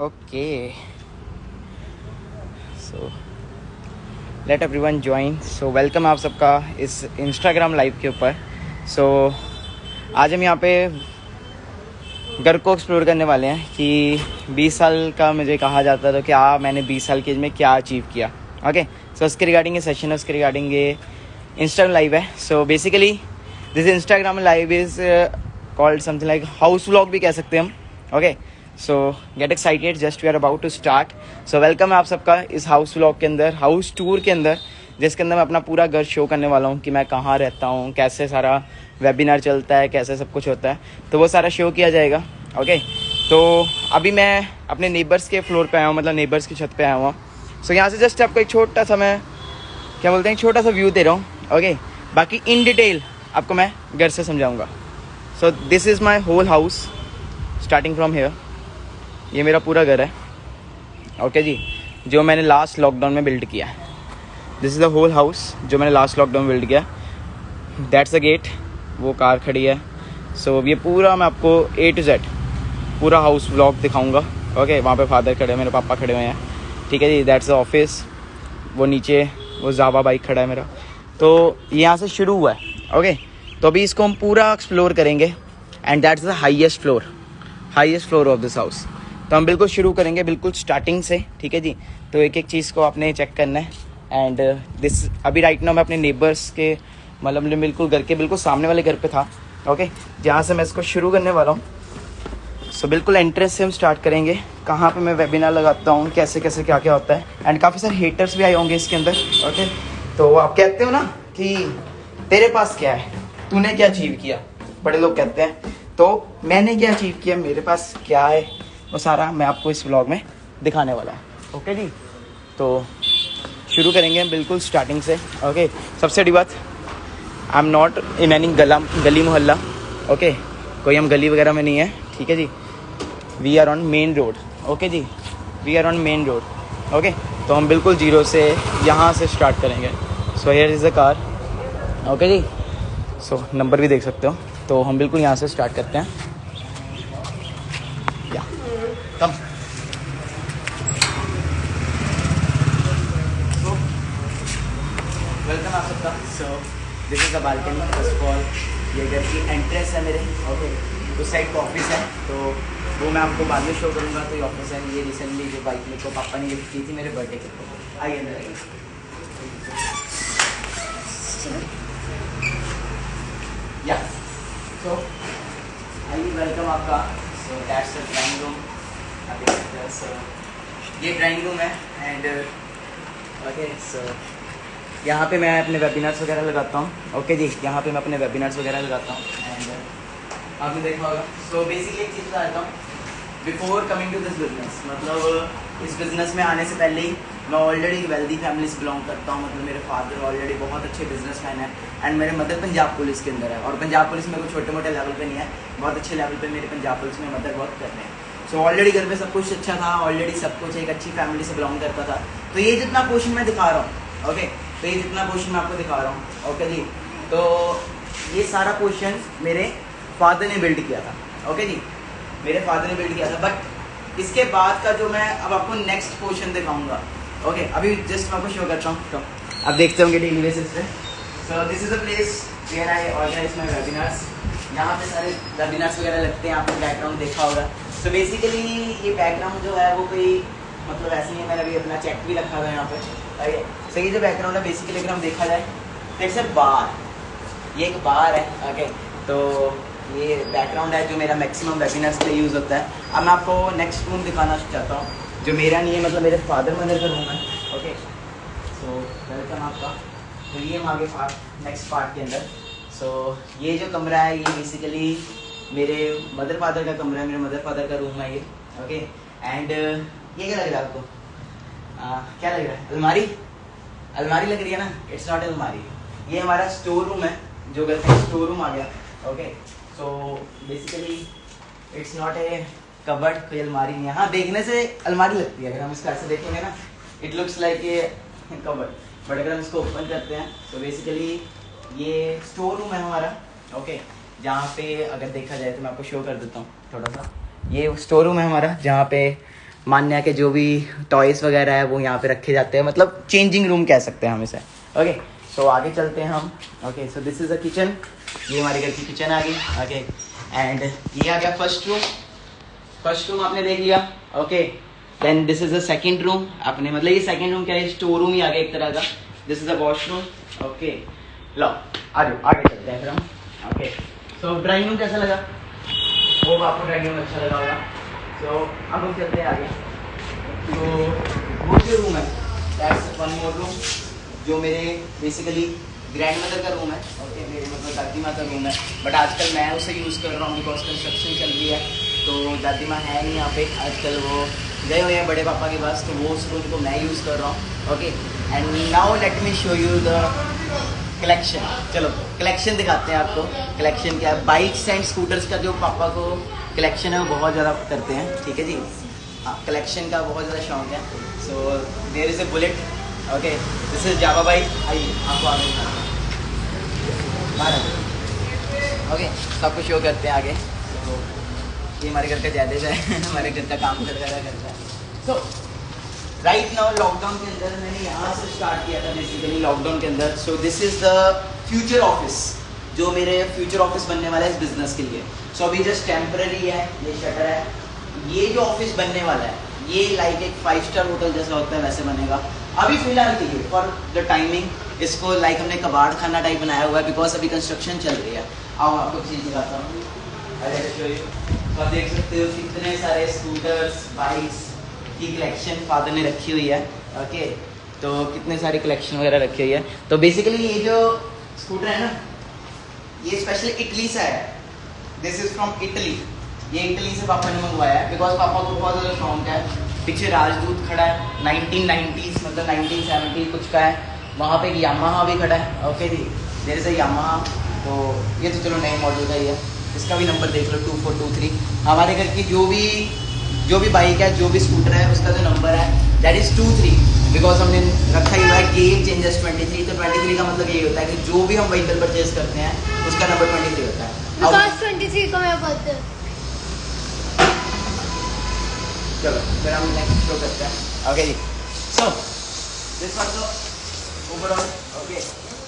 Okay, so let everyone join. So welcome आप सबका इस इंस्टाग्राम लाइव के ऊपर। सो आज हम यहाँ पे घर को एक्सप्लोर करने वाले हैं कि 20 साल का मुझे कहा जाता था, क्या मैंने 20 साल की एज में क्या अचीव किया। ओके, सो उसके रिगार्डिंग ये सेशन है, उसके रिगार्डिंग ये इंस्टाग्राम लाइव है। So basically this Instagram live is called something like house vlog भी कह सकते हैं हम। Okay, so get excited, just we are about to start. So welcome है आप सबका इस हाउस व्लॉग के अंदर, हाउस टूर के अंदर, जिसके अंदर मैं अपना पूरा घर शो करने वाला हूँ कि मैं कहाँ रहता हूँ, कैसे सारा वेबिनार चलता है, कैसे सब कुछ होता है, तो वो सारा शो किया जाएगा। ओके, तो अभी मैं अपने नेबर्स के फ्लोर पे आया हूँ, मतलब नेबर्स की छत पे आया हुआ। सो यहाँ से जस्ट आपको एक छोटा सा, मैं क्या बोलते हैं, छोटा सा व्यू दे रहा हूँ। ओके, बाकी इन डिटेल आपको मैं घर से समझाऊँगा। So this is my whole house starting from here. ये मेरा पूरा घर है। ओके जी, जो मैंने लास्ट लॉकडाउन में बिल्ड किया है। This is the whole house जो मैंने लास्ट लॉकडाउन में बिल्ड किया। दैट्स द गेट, वो कार खड़ी है। सो ये पूरा मैं आपको A to Z पूरा हाउस व्लॉग दिखाऊंगा। ओके, वहाँ पे फादर खड़े हैं, मेरे पापा खड़े हुए हैं। ठीक है जी, दैट्स द ऑफिस। वो नीचे वो जावा बाइक खड़ा है मेरा। तो यहाँ से शुरू हुआ है। ओके, तो अभी इसको हम पूरा एक्सप्लोर करेंगे and that's the highest floor of this house. तो हम बिल्कुल शुरू करेंगे, बिल्कुल स्टार्टिंग से। ठीक है जी, तो एक एक चीज़ को आपने चेक करना है। एंड दिस अभी राइट नाउ मैं अपने नेबर्स के, मतलब बिल्कुल घर के बिल्कुल सामने वाले घर पे था। ओके, जहाँ से मैं इसको शुरू करने वाला हूँ। सो बिल्कुल एंट्रेंस से हम स्टार्ट करेंगे, कहाँ पे मैं वेबिनार लगाता हूँ, कैसे कैसे क्या क्या होता है। एंड काफ़ी सारे हेटर्स भी आए होंगे इसके अंदर। ओके, तो आप कहते हो ना कि तेरे पास क्या है, तूने क्या अचीव किया, बड़े लोग कहते हैं। तो मैंने क्या अचीव किया, मेरे पास क्या है, वो सारा मैं आपको इस व्लॉग में दिखाने वाला हूँ। ओके जी, तो शुरू करेंगे बिल्कुल स्टार्टिंग से। ओके, सबसे बड़ी बात, I am not in any gali mohalla. Okay, कोई हम गली वगैरह में नहीं है। ठीक है जी, we are on main road. Okay जी, we are on main road. Okay, तो हम बिल्कुल जीरो से यहाँ से स्टार्ट करेंगे। So here is the car. Okay जी, सो नंबर भी देख सकते हो। तो हम बिल्कुल यहाँ से स्टार्ट करते हैं। या कम वेलकम आप सबका। सो this is the balcony. First of all ये घर की एंट्रेंस है मेरे। ओके, उस साइड का ऑफिस है, तो वो मैं आपको बाद में शो करूँगा। तो ये ऑफिस है। ये रिसेंटली जो बाइक मेरे को पापा ने गिफ्ट की थी मेरे बर्थडे के। आइए अंदर आइए। या सो आइए, वेलकम आपका। So that's the drawing room. आप देख सकते हैं। सो ये ड्राइंग रूम है। एंड ओके, सो यहाँ पे मैं अपने वेबिनार्स वगैरह लगाता हूँ। ओके जी, यहाँ पे मैं अपने वेबिनार्स वगैरह लगाता हूँ। एंड आपने देखा होगा। सो बेसिकली एक चीज़ बताता हूँ, before coming to this business, मतलब इस बिज़नेस में आने से पहले ही मैं ऑलरेडी एक वेल्दी फैमिली से बिलोंग करता हूँ। मतलब मेरे फादर ऑलरेडी बहुत अच्छे बिजनेसमैन हैं एंड मेरे मदर पंजाब पुलिस के अंदर है। और पंजाब पुलिस में कोई छोटे मोटे लेवल पे नहीं है, बहुत अच्छे लेवल पे मेरे पंजाब पुलिस में मदर वर्क कर रहे हैं। सो ऑलरेडी घर में सब कुछ अच्छा था, ऑलरेडी सब कुछ एक अच्छी फैमिली से बिलोंग करता था। तो ये जितना पोर्शन मैं दिखा रहा हूँ, ओके, तो ये जितना पोर्शन मैं आपको दिखा रहा हूँ, ओके जी, तो ये सारा पोर्शन मेरे फादर ने बिल्ड किया था। ओके जी, मेरे फादर ने बिल्ड किया था। बट इसके बाद का जो मैं अब आपको नेक्स्ट पोर्शन दिखाऊंगा। ओके, अभी जस्ट मैं आपको शो करता हूँ। तो आप देखते होंगे डेली बेसिस पे। So this is the place where I organise my webinars. यहाँ पे सारे वेबिनार्स वगैरह लगते हैं, आपने बैकग्राउंड देखा होगा। सो बेसिकली ये बैकग्राउंड जो है वो कोई मतलब ऐसे नहीं है, मैंने अभी अपना चेक भी रखा हुआ है यहाँ पे। सो ये जो बैकग्राउंड है बेसिकली अगर हम देखा जाए तो इट्स अ बार, ये एक बार है। ओके, तो ये बैकग्राउंड है जो मेरा मैक्सिमम वेबिनार्स के लिए यूज़ होता है। अब मैं आपको नेक्स्ट रूम दिखाना चाहता हूँ, जो मेरा नहीं है, मतलब मेरे फादर मदर का रूम है। ओके, सो वेलकम आपका। तो ये हम आगे नेक्स्ट पार्ट के अंदर। सो ये जो कमरा है ये बेसिकली मेरे मदर फादर का कमरा है, मेरे मदर फादर का रूम है ये। ओके, एंड ये क्या लग रहा है आपको? क्या लग रहा है? अलमारी लग रही है ना? इट्स नॉट अलमारी, ये हमारा स्टोर रूम है, जो कहते हैं स्टोर रूम आ गया। Okay, so basically it's not a cupboard, कोई अलमारी नहीं है। हाँ, देखने से अलमारी लगती है, अगर हम इसका ऐसे देखेंगे ना, it looks like a cupboard, but अगर हम इसको ओपन करते हैं तो बेसिकली ये स्टोर रूम है हमारा। ओके, जहाँ पे अगर देखा जाए तो मैं आपको शो कर देता हूँ थोड़ा सा। ये स्टोर रूम है हमारा, जहाँ पे मान्या के जो भी टॉयस वगैरह है वो यहाँ पे रखे जाते हैं, मतलब चेंजिंग रूम कह सकते हैं हम इसे। ओके सो आगे चलते हैं हम। Okay so this is a kitchen, ये हमारे घर की किचन आ गई। ओके एंड ये आ गया फर्स्ट रूम आपने देख लिया। Okay then this is a second room, आपने मतलब ये सेकंड रूम क्या है, स्टोर रूम ही आ गया एक तरह का। This is a washroom. Okay लो आ जाओ आगे चलते हैं फिर हम। ओके सो ड्राइंग रूम कैसा लगा, वो आपको ड्राइंग रूम अच्छा लगा होगा। सो अब हम चलते हैं आगे। तो वो जो रूम है दैट्स वन मोर रूम, जो मेरे बेसिकली ग्रैंड मदर का रूम है। ओके मेरे मतलब दादी माँ का रूम है, बट आजकल मैं उसे यूज़ कर रहा हूँ बिकॉज कंस्ट्रक्शन चल रही है, तो दादी माँ है नहीं यहाँ पे आजकल, वो गए हुए हैं बड़े पापा के पास, तो वो उस रूम को मैं यूज़ कर रहा हूँ। Okay and now let me show you the collection. चलो कलेक्शन दिखाते हैं आपको। कलेक्शन क्या है, बाइक्स एंड स्कूटर्स का जो पापा को कलेक्शन है वो बहुत ज़्यादा करते हैं, ठीक है जी। कलेक्शन का बहुत ज़्यादा शौक है। So there is a Bullet. Okay this is Jawa bike. आइए आपको आगे ओके सबको शो करते हैं आगे। तो ये हमारे घर का जैदेज है हमारे घर का काम करता है। सो राइट नाउ लॉकडाउन के अंदर मैंने यहाँ से स्टार्ट किया था बेसिकली लॉकडाउन के अंदर। सो this is the future office, जो मेरे फ्यूचर ऑफिस बनने वाला है इस बिजनेस के लिए। सो अभी जस्ट टेम्पररी है, ये शटर है। ये जो ऑफिस बनने वाला है ये लाइक एक 5 स्टार होटल जैसा होता है वैसे बनेगा। अभी फिलहाल के लिए फॉर द टाइमिंग इसको लाइक हमने कबाड़ खाना टाइप बनाया हुआ है बिकॉज अभी कंस्ट्रक्शन चल रही है। आओ आपको चीज़ दिखाता हूँ। तो आप देख सकते हो कितने सारे स्कूटर्स बाइक्स की कलेक्शन फादर ने रखी हुई है। ओके तो कितने सारी कलेक्शन वगैरह रखी हुई है। तो बेसिकली ये जो स्कूटर है ना ये स्पेशली इटली से है। This is from Italy. ये इटली से पापा ने मंगवाया है बिकॉज पापा को बहुत ज़्यादा शौक है। पीछे राजदूत खड़ा है 1990s मतलब 1970 कुछ का है। वहाँ पे एक यामाहा भी खड़ा है। ओके जी देयर इज अ यामाहा। तो ये तो चलो नए मॉडल का ही है, इसका भी नंबर देख लो 2423। हमारे घर की जो भी बाइक है जो भी स्कूटर है उसका जो नंबर है दैट इज़ 23 बिकॉज हमने रखा ही हुआ है गेम चेंजर्स 23। तो 23 का मतलब यही होता है कि जो भी हम व्हीकल परचेज करते हैं उसका नंबर 23 होता है। 23 को मैं बोलते हैं। चलो फिर हम नेक्स्ट शो करते हैं। ओके जी so this was the overall. Okay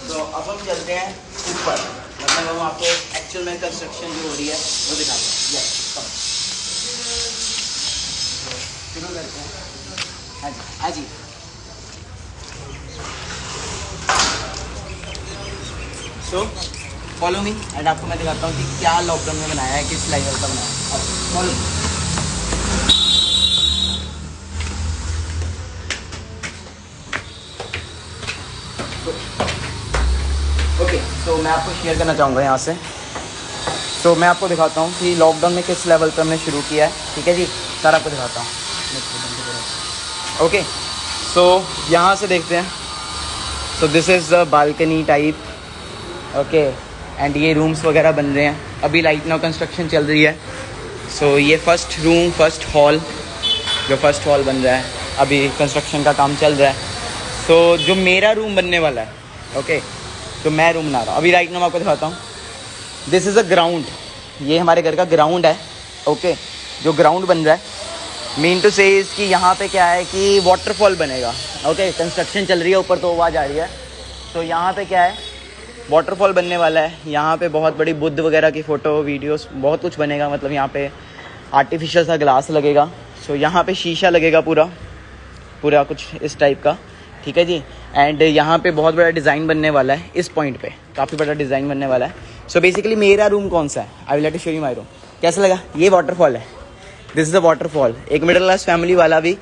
तो अब हम चलते हैं ऊपर, मतलब हम आपको एक्चुअल में कंस्ट्रक्शन जो हो रही है वो दिखाते हैं। यस कम शुरू करते हैं। हाँ जी हाँ जी सो फॉलो मी एंड आपको मैं दिखाता हूँ कि क्या लॉकडाउन में बनाया है, किस लेवल का बनाया है। Follow me. ओके तो मैं आपको शेयर करना चाहूँगा यहाँ से। तो मैं आपको दिखाता हूँ कि लॉकडाउन में किस लेवल पर हमने शुरू किया है, ठीक है जी। सारा आपको दिखाता हूँ। ओके सो यहाँ से देखते हैं। सो this is the balcony type. Okay and ये रूम्स वगैरह बन रहे हैं अभी, लाइट नाउ कंस्ट्रक्शन चल रही है। सो ये फर्स्ट रूम फर्स्ट हॉल, जो फर्स्ट हॉल बन रहा है अभी कंस्ट्रक्शन का काम चल रहा है। सो जो मेरा रूम बनने वाला है ओके तो मैं रूम बना रहा हूँ अभी राइट नाउ मैं आपको दिखाता हूँ। दिस इज़ अ ग्राउंड, ये हमारे घर का ग्राउंड है। ओके जो ग्राउंड बन रहा है मीन टू से इसकी यहाँ पे क्या है कि वाटरफॉल बनेगा। ओके कंस्ट्रक्शन चल रही है ऊपर तो आवाज़ आ रही है। तो यहाँ पे क्या है वाटरफॉल बनने वाला है। यहाँ पे बहुत बड़ी बुद्ध वगैरह की फ़ोटो वीडियोस बहुत कुछ बनेगा, मतलब यहाँ पे आर्टिफिशियल सा ग्लास लगेगा। सो यहाँ पे शीशा लगेगा पूरा कुछ इस टाइप का, ठीक है जी। एंड यहाँ पे बहुत बड़ा डिज़ाइन बनने वाला है, इस पॉइंट पे काफ़ी बड़ा डिज़ाइन बनने वाला है। सो बेसिकली मेरा रूम कौन सा है, I will let you show you my room. कैसा लगा, ये वाटरफॉल है। This is the waterfall. एक मिडिल क्लास फैमिली वाला भी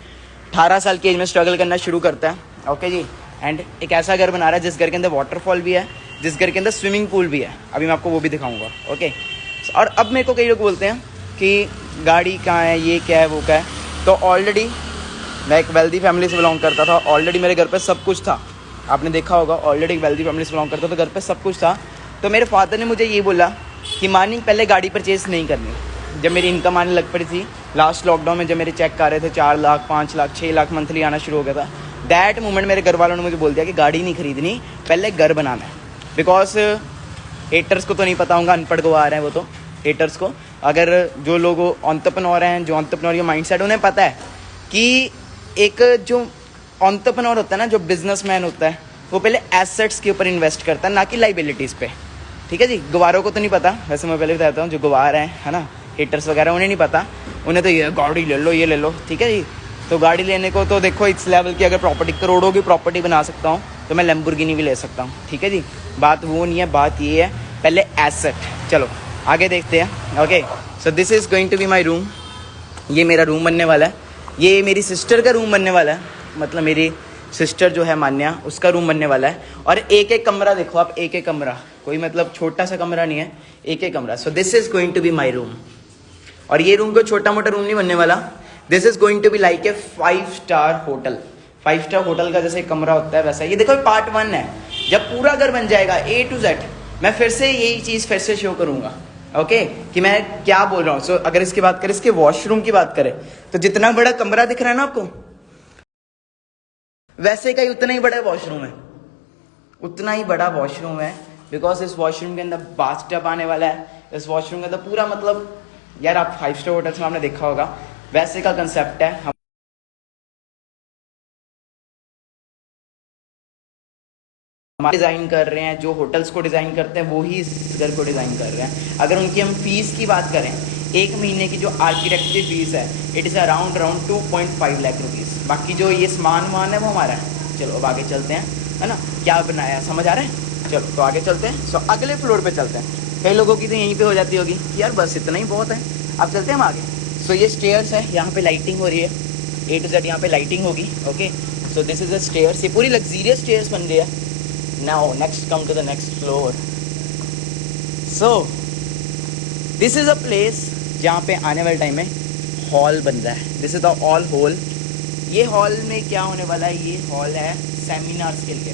18 साल की एज में स्ट्रगल करना शुरू करता है। ओके जी एंड एक ऐसा घर बना रहा है जिस घर के अंदर वाटरफॉल भी है, जिस घर के अंदर स्विमिंग पूल भी है। अभी मैं आपको वो भी दिखाऊंगा। ओके और अब मेरे को कई लोग बोलते हैं कि गाड़ी कहाँ है, ये क्या है, वो क्या है। तो ऑलरेडी मैं एक वेल्दी फैमिली से बिलोंग करता था। ऑलरेडी मेरे घर पे सब कुछ था, आपने देखा होगा। ऑलरेडी एक वेल्दी फैमिली से बिलोंग करता था, घर पे सब कुछ था। तो मेरे फादर ने मुझे ये बोला कि मानिंग पहले गाड़ी परचेज़ नहीं करनी। जब मेरी इनकम आने लग पड़ी थी लास्ट लॉकडाउन में, जब मेरे चेक आ रहे थे 4 लाख 5 लाख 6 लाख मंथली आना शुरू हो गया था, दैट मोमेंट मेरे घर वालों ने मुझे बोल दिया कि गाड़ी नहीं खरीदनी, पहले घर बनाना है। बिकॉज हेटर्स को तो नहीं पता होगा, अनपढ़ को आ रहे हैं वो, तो हेटर्स को, अगर जो लोग एंटरप्रेन्योर हैं, जो एंटरप्रेन्योर माइंड सेट, उन्हें पता है कि एक जो एंटरप्रेन्योर होता है ना, जो बिजनेसमैन होता है, वो पहले एसेट्स के ऊपर इन्वेस्ट करता है, ना कि लाइबिलिटीज़ पे। ठीक है जी। गवारों को तो नहीं पता, वैसे मैं पहले बताता हूँ, जो गवार हैं है ना, हेटर्स वगैरह, उन्हें नहीं पता। उन्हें तो ये गाड़ी ले लो, ये ले लो। ठीक है जी। तो गाड़ी लेने को तो देखो इस लेवल की अगर प्रॉपर्टी, करोड़ों की प्रॉपर्टी बना सकता हूँ, तो मैं लैम्बोर्गिनी भी ले सकता हूँ। ठीक है जी। बात वो नहीं है, बात ये है पहले एसेट। चलो आगे देखते हैं। Okay, so this is going to be my room. ये मेरा रूम बनने वाला है। ये मेरी सिस्टर का रूम बनने वाला है, मतलब मेरी सिस्टर जो है मान्या, उसका रूम बनने वाला है। और एक एक कमरा देखो आप, एक एक कमरा, कोई मतलब छोटा सा कमरा नहीं है, एक एक कमरा। So this is going to be my room. और ये रूम को छोटा मोटा रूम नहीं बनने वाला, this is going to be like a 5 star hotel. 5 star hotel का जैसे कमरा होता है वैसा। ये देखो पार्ट 1 है। जब पूरा घर बन जाएगा A to Z, मैं फिर से यही चीज़ फिर से शो करूंगा। ओके, कि मैं क्या बोल रहा हूँ। सो अगर इसकी बात करें, इसके वॉशरूम की बात करें, तो जितना बड़ा कमरा दिख रहा है ना आपको, वैसे का ही उतना ही बड़ा वॉशरूम है, उतना ही बड़ा वॉशरूम है। बिकॉज इस वॉशरूम के अंदर बाथटब आने वाला है। इस वॉशरूम के अंदर पूरा, मतलब यार आप 5 स्टार होटल्स में आपने देखा होगा, वैसे का कंसेप्ट है। हम डिज़ाइन कर रहे हैं, जो होटल्स को डिज़ाइन करते हैं वो ही इस घर को डिज़ाइन कर रहे हैं। अगर उनकी हम फीस की बात करें, एक महीने की जो आर्किटेक्चर फीस है, it is around 2.5 lakh rupees. बाकी जो ये सामान वामान है वो हमारा है। चलो अब आगे चलते हैं, है ना, क्या बनाया है समझ आ रहा है। चलो तो आगे चलते हैं। सो अगले फ्लोर पे चलते हैं। कई लोगों की तो यहीं पे हो जाती होगी कि यार बस इतना ही बहुत है, अब चलते हैं हम आगे। सो ये स्टेयर्स है, यहाँ पे लाइटिंग हो रही है, A to Z यहाँ पे लाइटिंग होगी। Okay, so this is a stairs. ये पूरी लग्जीरियस स्टेयर्स बन रही है। Now next come to the next floor. So this is a place जहाँ पे आने वाले टाइम में हॉल बन रहा है। This is the all hall. ये हॉल में क्या होने वाला है, ये हॉल है सेमिनार्स के लिए,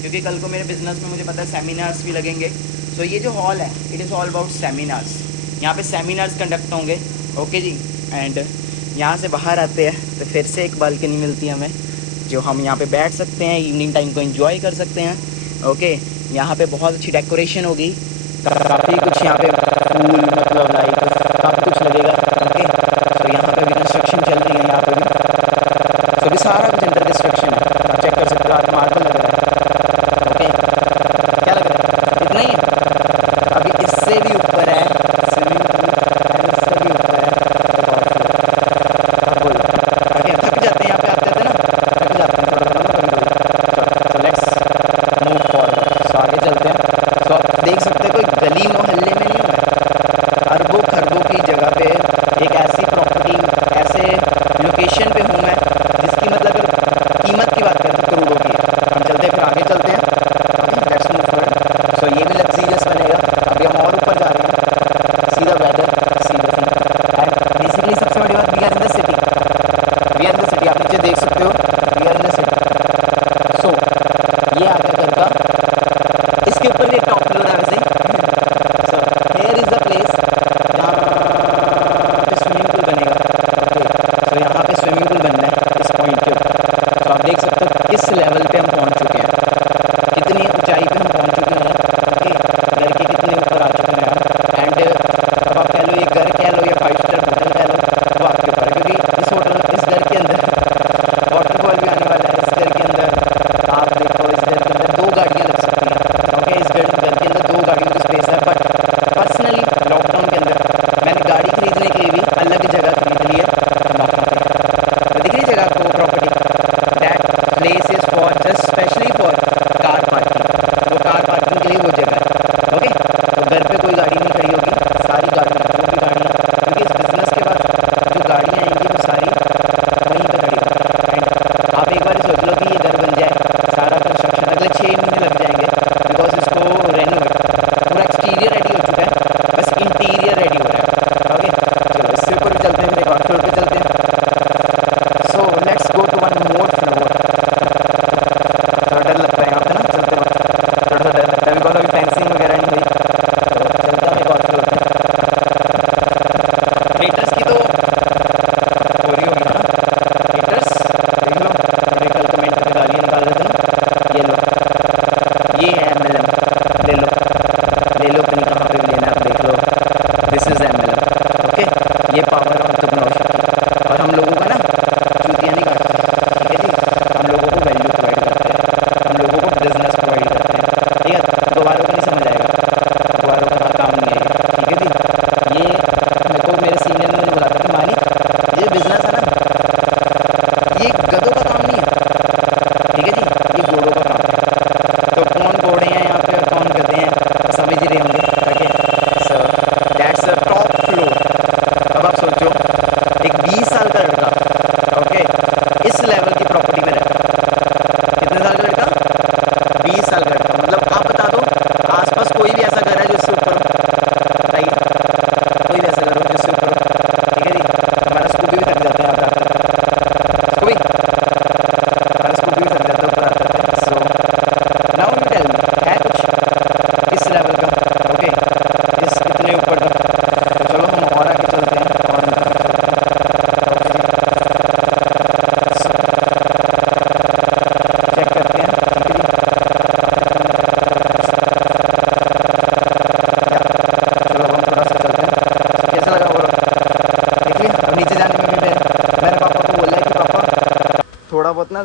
क्योंकि कल को मेरे बिजनेस में मुझे पता है सेमिनार्स भी लगेंगे। तो ये जो हॉल है, it is all about seminars. यहाँ पे सेमिनार्स कंडक्ट होंगे। ओके जी। एंड यहाँ से बाहर आते हैं तो फिर से एक बालकनी मिलती है हमें, जो हम यहाँ पे बैठ सकते हैं, इवनिंग टाइम को एंजॉय कर सकते हैं। ओके, यहाँ पे बहुत अच्छी डेकोरेशन होगी, काफ़ी कुछ यहाँ पे फूल, मतलब लाइक काफ़ी कुछ लगेगा। ओके, तो यहाँ पे भी कंस्ट्रक्शन चल रही है, यहाँ पे भी तो भी सारा कुछ अंडर कंस्ट्रक्शन है। आप चेक कर सकते हो, आप मार्बल लग रहा है। ओके, क्या लग रहा है, इतना ही है। अभी इससे भी ऊपर है स्विमिंग पूल, इससे भी ऊपर है बोल। ओके, थक जाते हैं यहाँ पे आते थे ना, थक जाते हैं थोड़ा थोड़ा कभी कभी। तो लेट्स मूव फॉरवर्ड। सो आगे चलते हैं। तो आप देख सकते हैं कोई गली मोहल्ले में नहीं हो रहा है,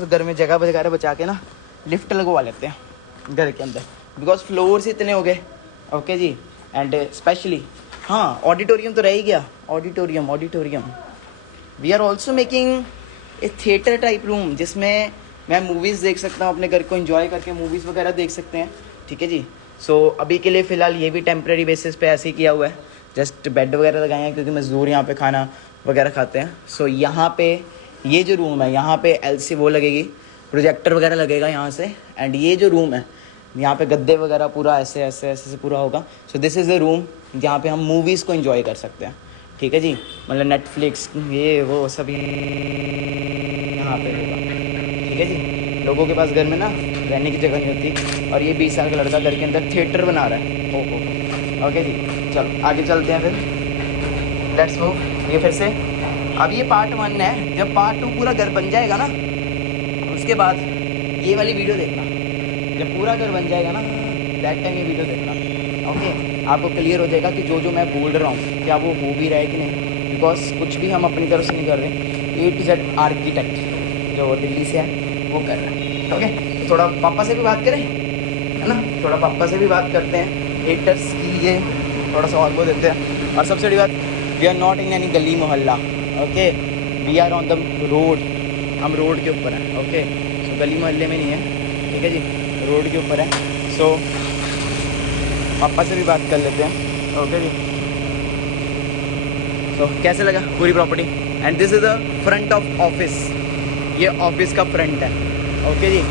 ना घर में जगह वगैरह बचा के ना लिफ्ट लगवा लेते हैं घर के अंदर, बिकॉज फ्लोर्स इतने हो गए। ओके जी, एंड स्पेशली हाँ ऑडिटोरियम तो रह ही गया, auditorium we are also making a theatre type room जिसमें मैं मूवीज़ देख सकता हूँ, अपने घर को एंजॉय करके मूवीज़ वगैरह देख सकते हैं। ठीक है जी। सो अभी के लिए फ़िलहाल ये भी टेम्प्रेरी बेसिस पे ऐसे ही किया हुआ है, जस्ट बेड वगैरह लगाए हैं क्योंकि मज़दूर यहाँ पे खाना वगैरह खाते हैं। सो यहाँ पे ये जो रूम है यहाँ पे एलसी वो लगेगी, प्रोजेक्टर वगैरह लगेगा यहाँ से। एंड ये जो रूम है यहाँ पे गद्दे वगैरह पूरा ऐसे ऐसे ऐसे से पूरा होगा। सो दिस इज़ द रूम जहाँ पे हम मूवीज़ को एंजॉय कर सकते हैं। ठीक है जी, मतलब नेटफ्लिक्स ये वो सब यहाँ पे होगा। ठीक है जी। लोगों के पास घर में ना रहने की जगह नहीं होती, और ये 20 साल का लड़का घर के अंदर थिएटर बना रहा है। ओहो। ओके जी, चलो आगे चलते हैं फिर, लेट्स मूव। ये फिर से अब ये पार्ट 1 है, जब पार्ट 2 पूरा घर बन जाएगा ना उसके बाद ये वाली वीडियो देखना। जब पूरा घर बन जाएगा ना दैट टाइम ये वीडियो देखना। ओके, आपको क्लियर हो जाएगा कि जो मैं बोल रहा हूँ क्या वो हो भी रहा है कि नहीं, बिकॉज कुछ भी हम अपनी तरफ से नहीं कर रहे। A to Z आर्किटेक्ट जो दिल्ली से है वो कर रहा है। ओके, तो थोड़ा पापा से भी बात करें, है ना, थोड़ा पापा से भी बात करते हैं, हेटर्स के लिए थोड़ा सा और वो देते हैं। और सबसे बड़ी बात, we are not in any gali mohalla. Okay, we are on the road, हम रोड के ऊपर हैं। ओके, सो गली मोहल्ले में नहीं है। ठीक है जी, रोड के ऊपर है। सो पापा से भी बात कर लेते हैं। ओके जी। तो कैसे लगा पूरी property? And this is the front of office, ये ऑफिस का फ्रंट है। ओके जी,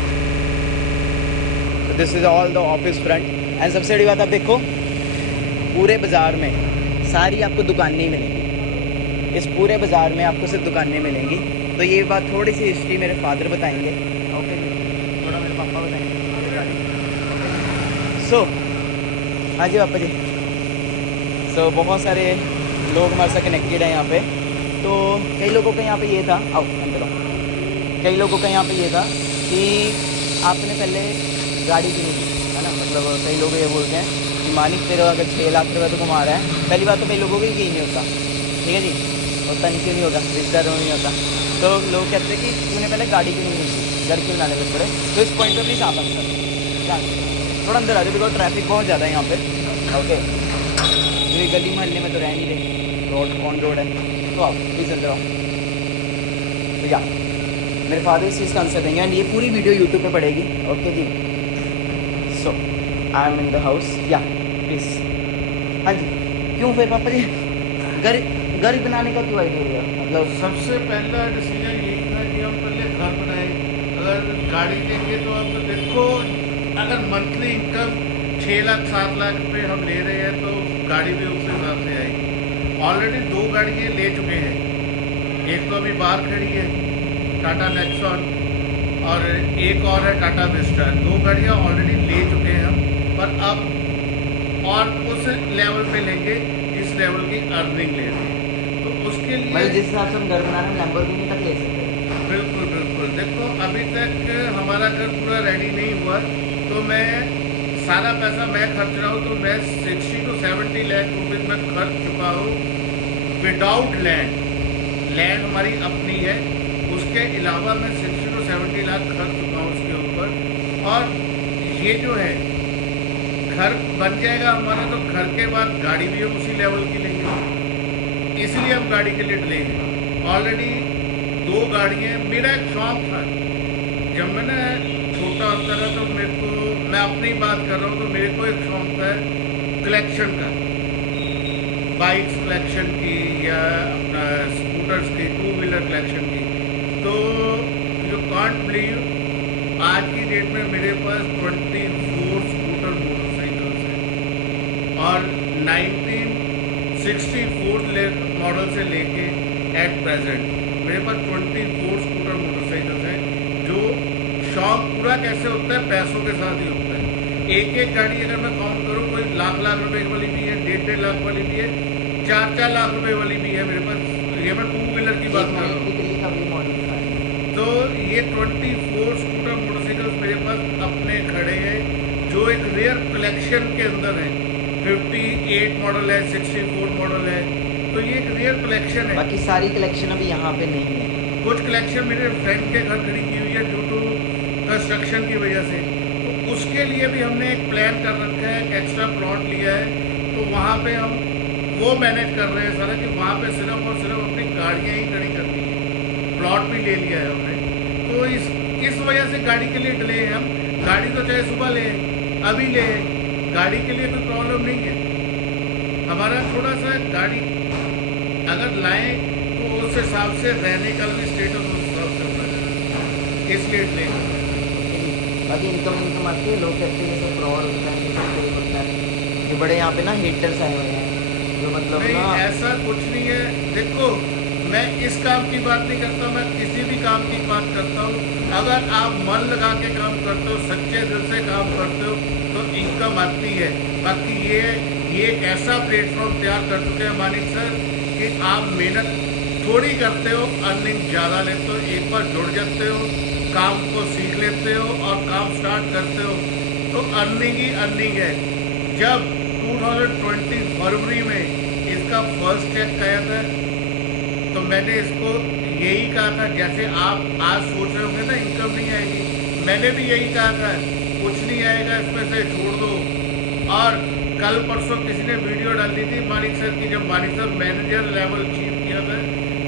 this is all the office front. And सबसे बड़ी बात आप देखो, पूरे बाज़ार में सारी आपको दुकानें ही मिलेंगी। इस पूरे बाज़ार में आपको सिर्फ दुकानें मिलेंगी। तो ये बात थोड़ी सी हिस्ट्री मेरे फादर बताएंगे। ओके जी, थोड़ा मेरे पापा बताएंगे। सो हाँ जी पापा जी। सो बहुत सारे लोग हमारे साथ कनेक्टेड हैं यहाँ पे। तो कई लोगों का यहाँ पे ये था, आओ अंदर आओ, कई लोगों का यहाँ पे ये था कि आपने पहले गाड़ी क्यों नहीं ली, है ना। मतलब कई लोग ये बोलते हैं कि मानिक तेरे अगर 6 लाख रुपये तो कमा रहा है। पहली बात तो कई लोगों को यही नहीं होता। ठीक है जी, होता नहीं, क्यों नहीं होता, रिश्तेदारों में नहीं होता। तो लोग कहते हैं कि तूने पहले गाड़ी क्यों नहीं ली, घर क्यों लाने लग पड़े। तो इस पॉइंट पर प्लीज़ आप अंदर थोड़ा अंदर आ जाओ, बिकॉज ट्रैफिक बहुत ज़्यादा है यहाँ पे। ओके, ये गली मोहल्ले में तो रह नहीं रहे, रोड ऑन रोड है। तो आप प्लीज़ अंदर आओ। तो या मेरे फादर इस चीज़ का आंसर देंगे एंड ये पूरी वीडियो यूट्यूब पे पड़ेगी। ओके जी। So I am in the house, या प्लीज़। हाँ जी, क्यों फिर पापा जी घर बनाने का क्यों आइडिया हुआ? मतलब सबसे पहला डिसीजन यही था कि हम पहले घर बनाए। अगर गाड़ी लेंगे तो अब देखो, अगर मंथली इनकम 6 लाख 7 लाख रुपये हम ले रहे हैं तो गाड़ी भी उस हिसाब से आएगी। ऑलरेडी 2 गाड़ियाँ ले चुके हैं, एक तो अभी बाहर खड़ी है टाटा नेक्सॉन, और एक और है टाटा विस्टा। 2 गाड़ियाँ ऑलरेडी ले चुके हैं हम, पर अब और उस लेवल पे लेंगे इस लेवल की अर्निंग ले रहे हैं। तो उसके लिए मतलब जिस हिसाब से हम घर बना रहे हैं लैम्बोर्गिनी तक ले सकते हैं। बिल्कुल बिल्कुल। देखो अभी तक हमारा घर पूरा रेडी नहीं हुआ, तो मैं सारा पैसा मैं खर्च रहा हूँ। तो मैं 60 to 70 लाख रुपीज़ में खर्च चुका हूँ विदाउट लैंड। लैंड हमारी अपनी है, उसके अलावा मैं 60 to 70 लाख खर्च चुका हूँ उसके ऊपर। और ये जो है घर बन जाएगा हमारा, तो घर के बाद गाड़ी भी हम उसी लेवल की लेंगे, इसलिए हम गाड़ी के लिए लेंगे। ऑलरेडी 2 गाड़ियाँ, मेरा एक शौक था जब मैंने छोटा होता था, तो मेरे को, मैं अपनी बात कर रहा हूँ, तो मेरे को एक शौक था कलेक्शन का, बाइक्स कलेक्शन की या अपना स्कूटर्स की, 2 व्हीलर कलेक्शन की। तो यू कांट बिलीव आज की डेट में मेरे पास 24 स्कूटर मोटरसाइकिल्स हैं, और 1964 मॉडल से लेके एट प्रेजेंट मेरे पास 24 स्कूटर मोटरसाइकिल्स हैं। जो शौक पूरा कैसे होता है, पैसों के साथ ही होता है। एक एक गाड़ी अगर मैं काउंट करूँ, कोई लाख रुपए वाली भी है, 1.5 लाख वाली भी है, 4 लाख रुपए वाली भी है मेरे पास। ये मैं 2 व्हीलर की बात कर रहा हूँ। तो ये 24 स्कूटर मोटरसाइकिल्स मेरे पास अपने खड़े हैं, जो एक रेयर कलेक्शन के अंदर है। 58 मॉडल है, 64 मॉडल है, तो ये एक रेयर कलेक्शन है। बाकी सारी कलेक्शन अभी यहाँ पे नहीं है। कुछ कलेक्शन मेरे फ्रेंड के घर खड़ी की हुई है, ड्यू कंस्ट्रक्शन की वजह से। तो उसके लिए भी हमने एक प्लान कर रखा है, एक एक्स्ट्रा प्लॉट लिया है, तो वहाँ पे हम वो मैनेज कर रहे हैं सारा कि वहाँ पे सिर्फ और सिर्फ अपनी गाड़ियाँ ही खड़ी करनी है। प्लॉट भी ले लिया है हमने, तो इस वजह से गाड़ी के लिए डिले है। हम गाड़ी तो चाहे सुबह ले अभी ले, गाड़ी के लिए कोई प्रॉब्लम नहीं है हमारा। थोड़ा सा गाड़ी अगर लाएं तो उस हिसाब से रहने का भी स्टेटस उस हिसाब से होना चाहिए, इसलिए डिले कर रहे हैं। बाकी इनकम आती है, लोग कहते हैं ये सब फ्रॉड होता है, ये सब फेक होता है। जो बड़े यहाँ पे ना हेटर्स आए हुए हैं जो मतलब नहीं, ना ऐसा कुछ नहीं है। देखो, मैं इस काम की बात नहीं करता, मैं किसी भी काम की बात करता हूँ। अगर आप मन लगा के काम करते हो, सच्चे दिल से काम करते हो, तो इनकम आती है। बाकी ये एक ऐसा प्लेटफॉर्म तैयार कर चुके हैं मानिक सर कि आप मेहनत थोड़ी करते हो, अर्निंग ज़्यादा लेते हो। एक बार जुड़ जाते हो, काम को सीख लेते हो और काम स्टार्ट करते हो, तो अर्निंग ही अर्निंग है। जब 2020 फरवरी में इसका फर्स्ट चेक आया था, तो मैंने इसको यही कहा था, जैसे आप आज सोच रहे होंगे ना इनकम नहीं आएगी, मैंने भी यही कहा था कुछ नहीं आएगा, इसमें से छोड़ दो। और कल परसों किसी ने वीडियो डाल दी थी मानिक सर की, जब Manik sir manager level achieve किया था,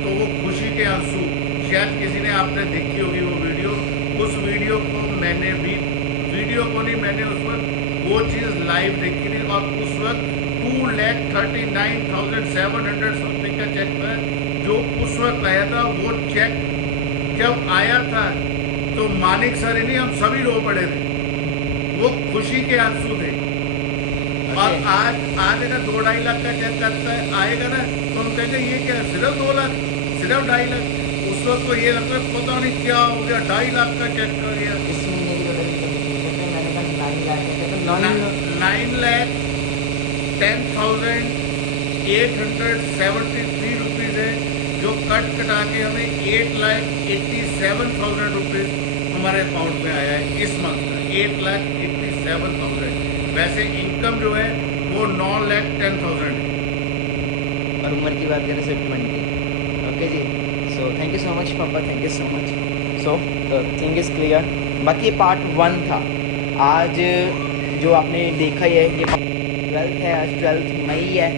तो वो खुशी के आंसू, शायद किसी ने आपने देखी होगी वो वीडियो। उस वीडियो को मैंने भी, वीडियो को नहीं, मैंने उस वक्त वो चीज़ लाइव देखी थी। और उस वक्त 2,39,700 समथिंग का चेक था जो उस वक्त आया था। वो चेक जब आया था तो मानिक सर ही नहीं, हम सभी रो पड़े थे, वो खुशी के आंसू थे। और आज अगर 2-2.5 लाख का चेक करता है आएगा ना, तो हम कहेंगे ये क्या, सिर्फ 2 लाख, सिर्फ 2.5 लाख। उस वक्त तो ये लगता है पता नहीं क्या हो गया, 2.5 लाख का चेक कर गया। इस महीने की टोटल इनकम कितनी है? कहते हैं मैंने कहा 9 लाख है, कहते हैं 9,10,873 रुपीज़ है, जो कट कटा के हमें 8,87,000 रुपीज़ हमारे अकाउंट में आया है इस मंथ का। 8,87,000। वैसे इनकम जो है वो 9,10,000 है। और उम्र की बात करें सिर्फ 20। ओके जी, so thank you so much पापा, thank you so much. So the thing is clear. बाकी ये पार्ट 1 था। आज जो आपने देखा ही है, ये 12th है, आज 12 मई है।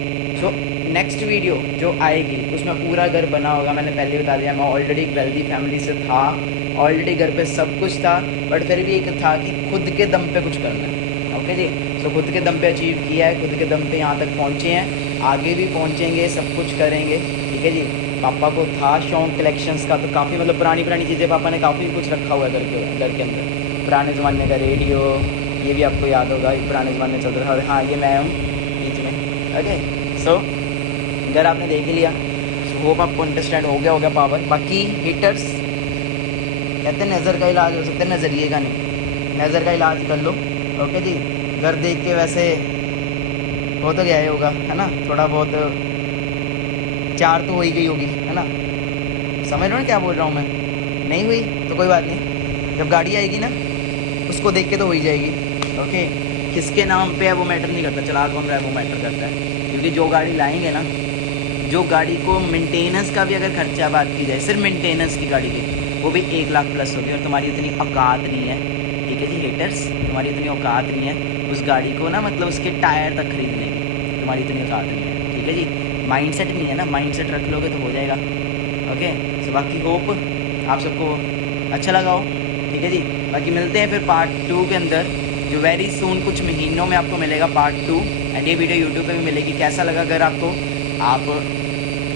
सो नेक्स्ट वीडियो जो आएगी उसमें पूरा घर बना होगा। मैंने पहले बता दिया, मैं ऑलरेडी एक वेल्दी फैमिली से था, ऑलरेडी घर पे सब कुछ था, बट फिर भी एक था कि खुद के दम पे कुछ करना है। ओके जी, सो खुद के दम पे अचीव किया है, खुद के दम पे यहाँ तक पहुँचे हैं, आगे भी पहुँचेंगे, सब कुछ करेंगे। ठीक है जी। पापा को था शौक कलेक्शंस का, तो काफ़ी मतलब पुरानी चीज़ें पापा ने काफ़ी कुछ रखा हुआ है घर के अंदर। पुराने ज़माने का रेडियो, ये भी आपको याद होगा, पुराने ज़माने चल रहा था। हाँ, ये मैं हूँ बीच में। ओके, सो घर आपने देख ही लिया। सो होप आपको अंडरस्टैंड हो गया पावर। बाकी हीटर्स कहते हैं नज़र का इलाज हो सकता है, नज़रिए का नहीं, नज़र का इलाज कर लो। ओके जी। घर देख के वैसे हो तो गया ही होगा, है ना, थोड़ा बहुत चार तो हो ही गई होगी, है ना। समझ लो ना क्या बोल रहा हूँ मैं। नहीं हुई तो कोई बात नहीं, जब गाड़ी आएगी ना उसको देख के तो हो ही जाएगी। ओके, किसके नाम पे है वो मैटर नहीं करता, चला कौन रहा है वो मैटर करता है। क्योंकि जो गाड़ी लाएंगे ना, जो गाड़ी को मेंटेनेंस का भी अगर खर्चा बात की जाए, सिर्फ मेंटेनेंस की गाड़ी के, वो भी 1 लाख प्लस होगी। और तुम्हारी उतनी औकात नहीं है, ठीक है जी हेटर्स, तुम्हारी उतनी औकात नहीं है उस गाड़ी को ना, मतलब उसके टायर तक खरीदने की, तुम्हारी इतनी औकात नहीं है। ठीक है जी, माइंडसेट नहीं है ना, माइंडसेट रख लोगे तो हो जाएगा। ओके, सो बाकी होप आप सबको अच्छा लगा हो। ठीक है जी, बाकी मिलते हैं फिर पार्ट 2 के अंदर, जो वेरी सून कुछ महीनों में आपको मिलेगा पार्ट 2। एंड ये वीडियो यूट्यूब पे भी मिलेगी। कैसा लगा अगर आपको, आप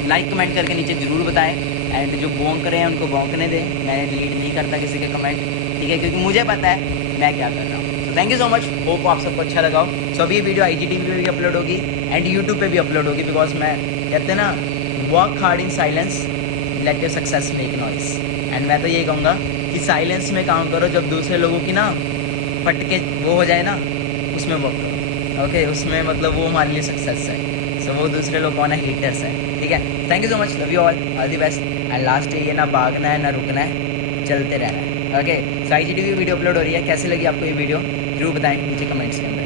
लाइक कमेंट करके नीचे ज़रूर बताएं। एंड जो भौंक रहे हैं उनको भौंकने दें, मैं लीड नहीं करता किसी के कमेंट, ठीक है, क्योंकि मुझे पता है मैं क्या कर रहा हूँ। तो thank you so much, hope आप सबको अच्छा लगा हो। सो अभी ये वीडियो IGTV पे भी अपलोड होगी एंड यूट्यूब पे भी अपलोड होगी, बिकॉज मैं कहते हैं ना, work hard in silence, let your success make noise. And मैं तो यही कहूँगा कि साइलेंस में काम करो, जब दूसरे लोगों की ना फटके वो हो जाए ना, उसमें वर्क करो। ओके, उसमें मतलब वो हमारे लिए सक्सेस है। सो वो दूसरे लोग कौन है, हीटर्स हैं। ठीक है, thank you so much, love you all the best. And last ये ना भागना है ना रुकना है, चलते रहना है। ओके, सो IGTV वीडियो अपलोड हो रही है। कैसी लगी आपको ये वीडियो जरूर बताएं नीचे कमेंट्स के अंदर।